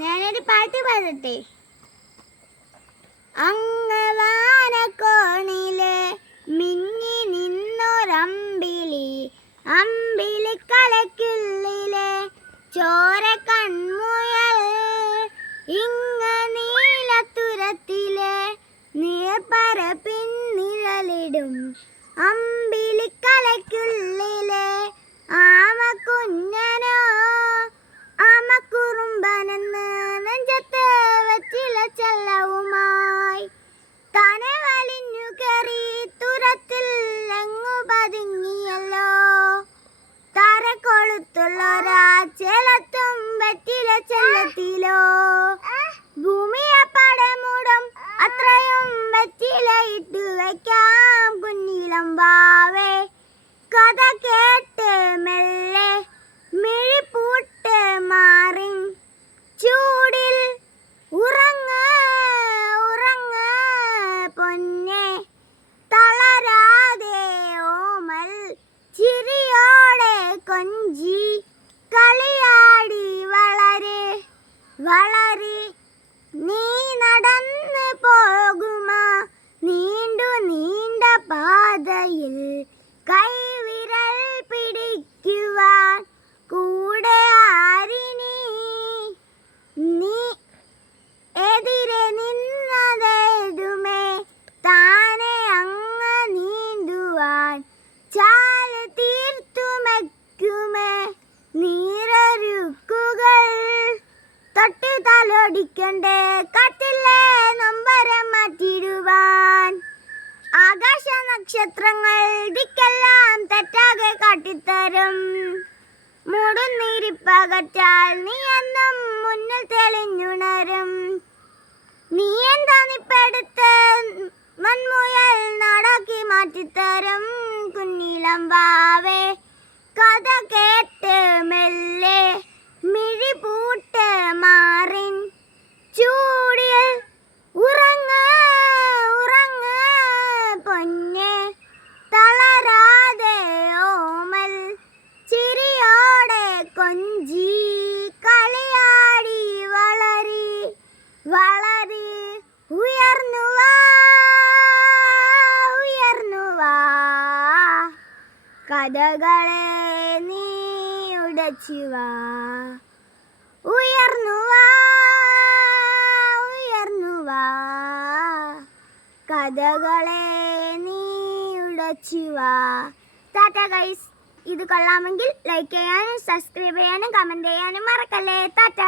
ഞാനൊരു പാട്ട് പാടട്ടെ? അങ്ങവാനക്കോണിൽ മിന്നി നിന്നൊരമ്പിളി അമ്പിളി കലക്കുള്ളിലെ ചോര കൺമുയൽ. ഇങ്ങ നീലത്തുരത്തിലെ നീർപ്പരപ്പിൻ നിഴലിടും അമ്പിളി കലക്കുള്ളിലെ നക്ഷത്രങ്ങൾ ദിക്കെല്ലാം തെറ്റാകെ കാട്ടിത്തരും. മൂടുന്നീരിപ്പകറ്റാൽ നീ എന്നും മുന്നിൽ തെളിഞ്ഞുണരും. നീ എന്താ കൊഞ്ചി കളിയാടി വളരി വളരി ഉയർന്നു വാ ഉയർന്നു വാ. കഥകളെ നീ ഉടച്ചു വാ. ഉയർന്നു വാ ഉയർന്നു വാ. കഥകളെ നീ ഉടച്ചു വാ. ടാറ്റ ഗൈസ് ഇത് കൊള്ളാമെങ്കിൽ ലൈക്ക് ചെയ്യാനും സബ്സ്ക്രൈബ് ചെയ്യാനും കമന്റ് ചെയ്യാനും മറക്കല്ലേ. ടാറ്റ.